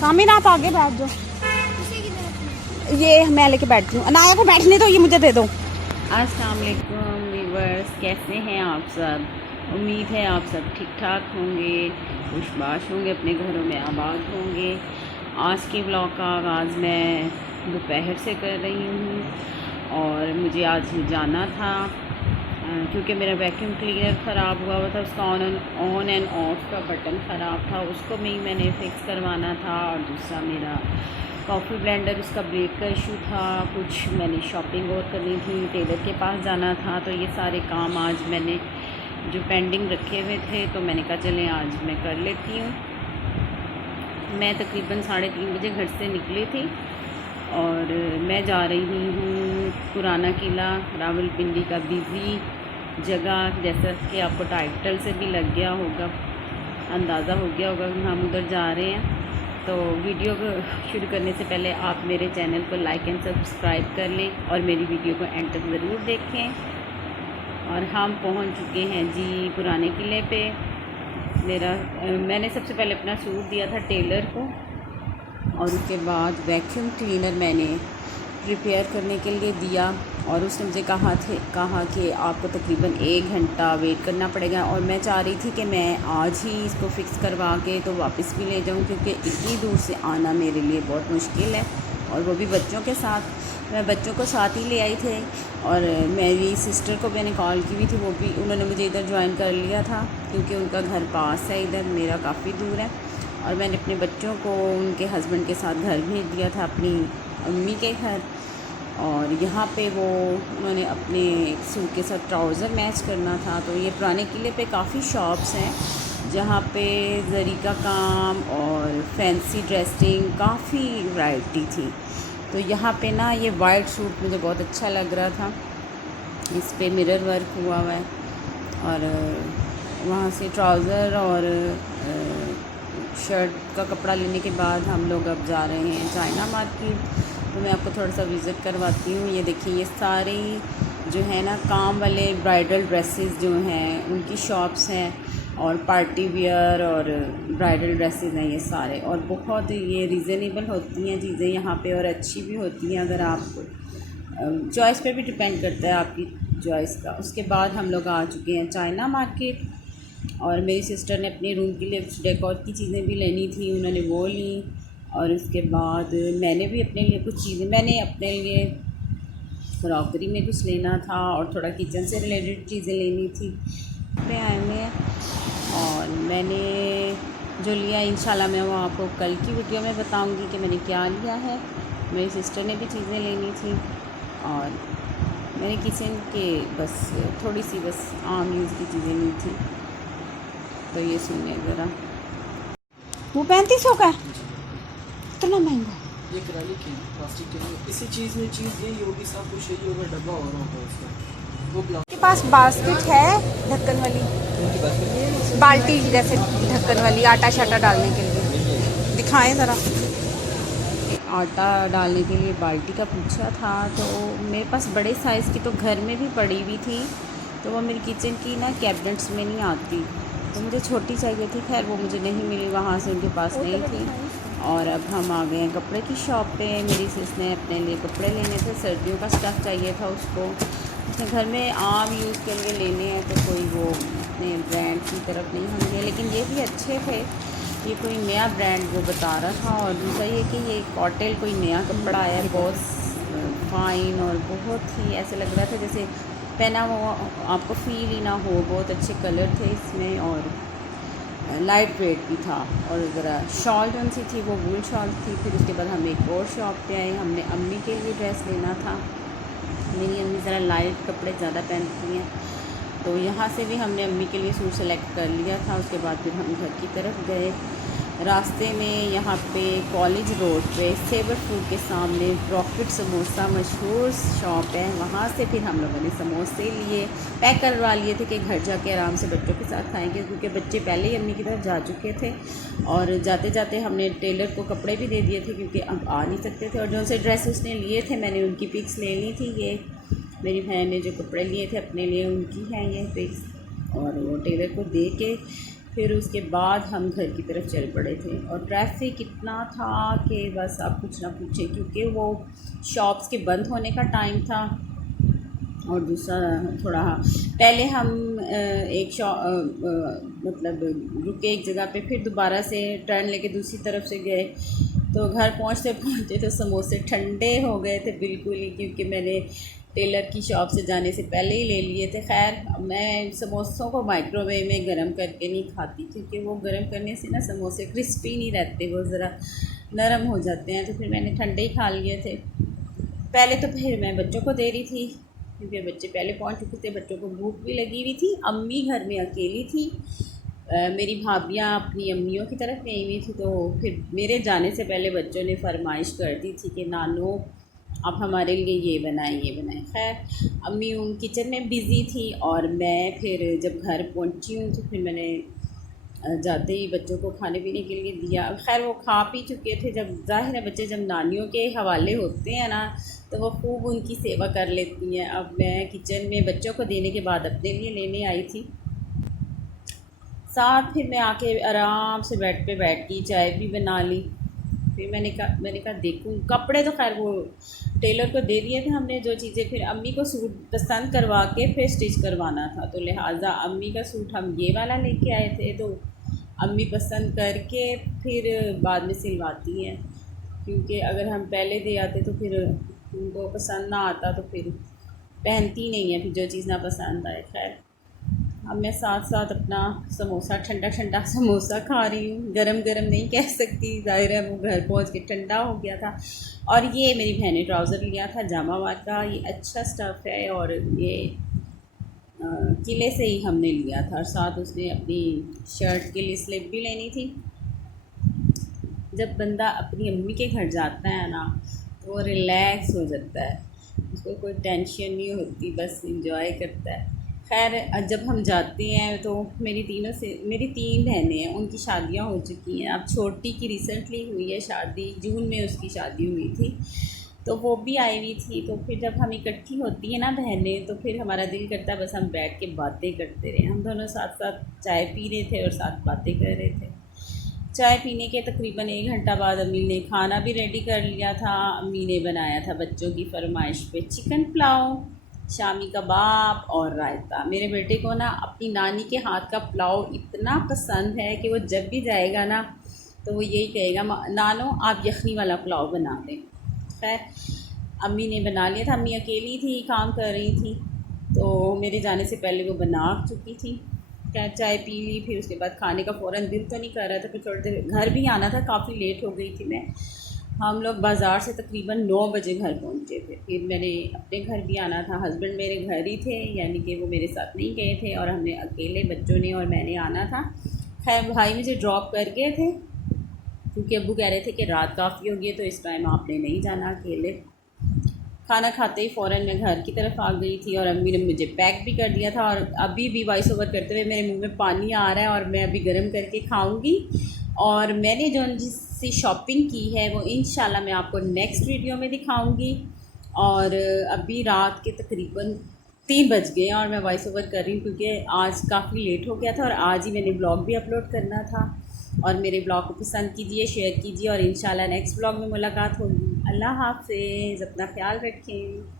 सामिन आप आगे बैठ जाओ, ये मैं लेके बैठती हूँ। अनाया को बैठने दो, ये मुझे दे दो। अस्सलाम वालेकुम व्यूअर्स, कैसे हैं आप सब। उम्मीद है आप सब ठीक ठाक होंगे, खुशबाश होंगे, अपने घरों में आबाद होंगे। आज के ब्लॉग का आगाज़ मैं दोपहर से कर रही हूँ और मुझे आज जाना था क्योंकि मेरा वैक्यूम क्लीनर ख़राब हुआ था। उसका ऑन एंड ऑफ का बटन ख़राब था, उसको मैंने फ़िक्स करवाना था। और दूसरा मेरा कॉफ़ी ब्लेंडर, उसका ब्लेड का इशू था। कुछ मैंने शॉपिंग और करनी थी, टेलर के पास जाना था। तो ये सारे काम आज मैंने जो पेंडिंग रखे हुए थे तो मैंने कहा चलें आज मैं कर लेती हूँ। मैं तकरीबन 3:30 बजे घर से निकली थी और मैं जा रही हूँ पुराना किला, रावलपिंडी का बिज़ी जगह। जैसा कि आपको टाइटल से भी लग गया होगा, अंदाज़ा हो गया होगा कि हम उधर जा रहे हैं। तो वीडियो को शुरू करने से पहले आप मेरे चैनल को लाइक एंड सब्सक्राइब कर लें और मेरी वीडियो को एंड तक ज़रूर देखें। और हम पहुंच चुके हैं जी पुराने किले पे। मैंने सबसे पहले अपना सूट दिया था टेलर को और उसके बाद वैक्यूम क्लीनर मैंने प्रिपेयर करने के लिए दिया और उसने मुझे कहा कि आपको तकरीबन 1 घंटा वेट करना पड़ेगा। और मैं चाह रही थी कि मैं आज ही इसको फ़िक्स करवा के तो वापस भी ले जाऊं, क्योंकि इतनी दूर से आना मेरे लिए बहुत मुश्किल है और वो भी बच्चों के साथ। मैं बच्चों को साथ ही ले आई थे और मेरी सिस्टर को मैंने कॉल की भी थी, वो भी उन्होंने मुझे इधर ज्वाइन कर लिया था क्योंकि उनका घर पास है, इधर मेरा काफ़ी दूर है। और मैंने अपने बच्चों को उनके हस्बैंड के साथ घर भेज दिया था, अपनी अम्मी के घर। और यहाँ पे उन्होंने अपने सूट के साथ ट्राउज़र मैच करना था। तो ये पुराने किले पे काफ़ी शॉप्स हैं जहाँ पे जरी का काम और फैंसी ड्रेसिंग काफ़ी वैरायटी थी। तो यहाँ पे ना ये वाइट सूट मुझे बहुत अच्छा लग रहा था, इस पे मिरर वर्क हुआ है। और वहाँ से ट्राउज़र और शर्ट का कपड़ा लेने के बाद हम लोग अब जा रहे हैं चाइना मार्केट। तो मैं आपको थोड़ा सा विज़िट करवाती हूँ। ये देखिए, ये सारी जो है ना काम वाले ब्राइडल ड्रेसेस जो हैं उनकी शॉप्स हैं और पार्टी वियर और ब्राइडल ड्रेसेस हैं ये सारे। और बहुत ये रीज़नेबल होती हैं चीज़ें यहाँ पे और अच्छी भी होती हैं, अगर आप चॉइस पे भी डिपेंड करता है आपकी चॉइस का। उसके बाद हम लोग आ चुके हैं चाइना मार्केट और मेरी सिस्टर ने अपने रूम के लिए डेकोर की चीज़ें भी लेनी थी, उन्होंने वो ली। और उसके बाद मैंने भी अपने लिए कुछ चीज़ें, मैंने अपने लिए क्रॉकरी में कुछ लेना था और थोड़ा किचन से रिलेटेड चीज़ें लेनी थी पे आए हुए हैं। और मैंने जो लिया इंशाल्लाह मैं वो आपको कल की वीडियो में बताऊंगी कि मैंने क्या लिया है। मेरी सिस्टर ने भी चीज़ें लेनी थी और मैंने किचन के बस थोड़ी सी बस आम यूज़ की चीज़ें ली थी। तो ये सुनिए ज़रा, वो 3500 का है, इतना महंगा। ये कराली की प्लास्टिक के इसी चीज़ में चीज़ यही होगी, सब कुछ यही होगा, डब्बा हो रहा होगा उसका। वो के पास बास्केट है ढक्कन वाली, बाल्टी जैसे ढक्कन वाली, आटा शाटा डालने के लिए। दिखाएं ज़रा। आटा डालने के लिए बाल्टी का पूछा था तो मेरे पास बड़े साइज़ की तो घर में भी पड़ी हुई थी, तो वो मेरी किचन की ना कैबिनेट्स में नहीं आती, तो मुझे छोटी चाहिए थी। खैर वो मुझे नहीं मिली, वहाँ से उनके पास नहीं थी। और अब हम आ गए हैं कपड़े की शॉप पे। मेरी सिस ने अपने लिए कपड़े लेने थे, सर्दियों का स्टफ़ चाहिए था उसको। उसने घर में आम यूज़ के लिए लेने हैं तो कोई वो अपने ब्रांड की तरफ नहीं होंगे, लेकिन ये भी अच्छे थे। ये कोई नया ब्रांड वो बता रहा था। और दूसरा ये कि ये कॉटेल कोई नया कपड़ा आया है, बहुत फ़ाइन और बहुत ही ऐसे लग रहा था जैसे पहना वो आपको फील ही ना हो। बहुत अच्छे कलर थे इसमें और लाइट वेट भी था। और ज़रा शॉल जो सी थी वो वूल शॉल थी। फिर उसके बाद हम एक और शॉप पे आए, हमने अम्मी के लिए ड्रेस लेना था। मेरी अम्मी ज़रा लाइट कपड़े ज़्यादा पहनती हैं, तो यहाँ से भी हमने अम्मी के लिए सूट सेलेक्ट कर लिया था। उसके बाद फिर हम घर की तरफ गए। रास्ते में यहाँ पे कॉलेज रोड पे सेवर फूड के सामने प्रॉफिट समोसा मशहूर शॉप है, वहाँ से फिर हम लोगों ने समोसे लिए, पैक करवा लिए थे कि घर जाके आराम से बच्चों के साथ खाएंगे, क्योंकि बच्चे पहले ही अम्मी की तरफ जा चुके थे। और जाते जाते हमने टेलर को कपड़े भी दे दिए थे क्योंकि अब आ नहीं सकते थे। और जो से ड्रेस उसने लिए थे मैंने उनकी पिक्स ले ली थी। ये मेरी बहन ने जो कपड़े लिए थे अपने लिए उनकी हैं ये पिक्स। और वो टेलर को दे के फिर उसके बाद हम घर की तरफ चल पड़े थे और ट्रैफिक इतना था कि बस आप कुछ ना पूछें, क्योंकि वो शॉप्स के बंद होने का टाइम था। और दूसरा थोड़ा पहले हम एक मतलब रुके एक जगह पे, फिर दोबारा से टर्न लेके दूसरी तरफ से गए, तो घर पहुंचते पहुंचते तो समोसे ठंडे हो गए थे बिल्कुल ही, क्योंकि मैंने टेलर की शॉप से जाने से पहले ही ले लिए थे। खैर मैं समोसों को माइक्रोवेव में गर्म करके नहीं खाती, क्योंकि वो गर्म करने से ना समोसे क्रिस्पी नहीं रहते, वो ज़रा नरम हो जाते हैं, तो फिर मैंने ठंडे ही खा लिए थे पहले। तो फिर मैं बच्चों को दे रही थी, क्योंकि बच्चे पहले पहुंच चुके थे, बच्चों को भूख भी लगी हुई थी। अम्मी घर में अकेली थी, मेरी भाभियाँ अपनी अम्मियों की तरफ गई हुई थी, तो फिर मेरे जाने से पहले बच्चों ने फरमाइश कर दी थी कि नानो आप हमारे लिए ये बनाएं ये बनाएं। खैर अम्मी उन किचन में बिज़ी थी और मैं फिर जब घर पहुंची हूँ तो फिर मैंने जाते ही बच्चों को खाने पीने के लिए दिया। खैर वो खा पी चुके थे। जब ज़ाहिर है बच्चे जब नानियों के हवाले होते हैं ना, तो वो खूब उनकी सेवा कर लेती हैं। अब मैं किचन में बच्चों को देने के बाद अपने लिए लेने आई थी साथ। फिर मैं आके आराम से बेड पे बैठ के चाय भी बना ली। फिर मैंने कहा देखूँ, कपड़े तो खैर वो टेलर को दे दिए थे हमने जो चीज़ें, फिर अम्मी को सूट पसंद करवा के फिर स्टिच करवाना था, तो लिहाजा अम्मी का सूट हम ये वाला लेके आए थे, तो अम्मी पसंद करके फिर बाद में सिलवाती हैं, क्योंकि अगर हम पहले दे आते तो फिर उनको पसंद ना आता तो फिर पहनती नहीं है, फिर जो चीज़ ना पसंद आए। खैर अब मैं साथ साथ अपना समोसा ठंडा ठंडा समोसा खा रही हूँ, गरम गरम नहीं कह सकती, ज़ाहिर है वो घर पहुँच के ठंडा हो गया था। और ये मेरी बहन ने ट्राउज़र लिया था जामावार का, ये अच्छा स्टफ़ है और ये किले से ही हमने लिया था, और साथ उसने अपनी शर्ट के लिए स्लिप भी लेनी थी। जब बंदा अपनी अम्मी के घर जाता है ना तो वो रिलैक्स हो जाता है, उसको कोई टेंशन नहीं होती, बस इंजॉय करता है। खैर जब हम जाते हैं तो मेरी 3 बहनें हैं, उनकी शादियां हो चुकी हैं। अब छोटी की रिसेंटली हुई है शादी, जून में उसकी शादी हुई थी, तो वो भी आई हुई थी। तो फिर जब हम इकट्ठी होती हैं ना बहनें, तो फिर हमारा दिल करता है बस हम बैठ के बातें करते रहे। हम दोनों साथ साथ चाय पी रहे थे और साथ बातें कर रहे थे। चाय पीने के तकरीबन 1 घंटा बाद अम्मी ने खाना भी रेडी कर लिया था। अम्मी ने बनाया था बच्चों की फरमाइश पे चिकन पुलाव, शामी कबाब और रायता। मेरे बेटे को ना अपनी नानी के हाथ का पुलाव इतना पसंद है कि वो जब भी जाएगा ना तो वो यही कहेगा नानो आप यखनी वाला पुलाव बना दें। खैर अम्मी ने बना लिया था, अम्मी अकेली थी, काम कर रही थी, तो मेरे जाने से पहले वो बना चुकी थी। क्या चाय पी ली, फिर उसके बाद खाने का फ़ौरन दिल तो नहीं कर रहा था, फिर थोड़ी देर घर भी आना था, काफ़ी लेट हो गई थी मैं। हम लोग बाज़ार से तकरीबन 9 बजे घर पहुँचे थे। फिर मैंने अपने घर भी आना था, हस्बैंड मेरे घर ही थे, यानी कि वो मेरे साथ नहीं गए थे, और हमने अकेले बच्चों ने और मैंने आना था। खैर भाई मुझे ड्रॉप कर गए थे, क्योंकि अब्बू कह रहे थे कि रात काफ़ी होगी है तो इस टाइम आपने नहीं जाना अकेले। खाना खाते ही फ़ौरन मैं घर की तरफ आ गई थी और अम्मी ने मुझे पैक भी कर दिया था, और अभी भी वॉइस ओवर करते हुए मेरे मुंह में पानी आ रहा है, और मैं अभी गर्म करके खाऊंगी। और मैंने जो जिससे शॉपिंग की है वो इंशाल्लाह मैं आपको नेक्स्ट वीडियो में दिखाऊंगी। और अभी रात के तकरीबन 3 बज गए हैं और मैं वॉइस ओवर कर रही हूँ, क्योंकि आज काफ़ी लेट हो गया था और आज ही मैंने ब्लॉग भी अपलोड करना था। और मेरे ब्लॉग को पसंद कीजिए, शेयर कीजिए, और इंशाल्लाह नेक्स्ट ब्लॉग में मुलाकात होगी। अल्लाह हाफ़िज़, अपना ख्याल रखें।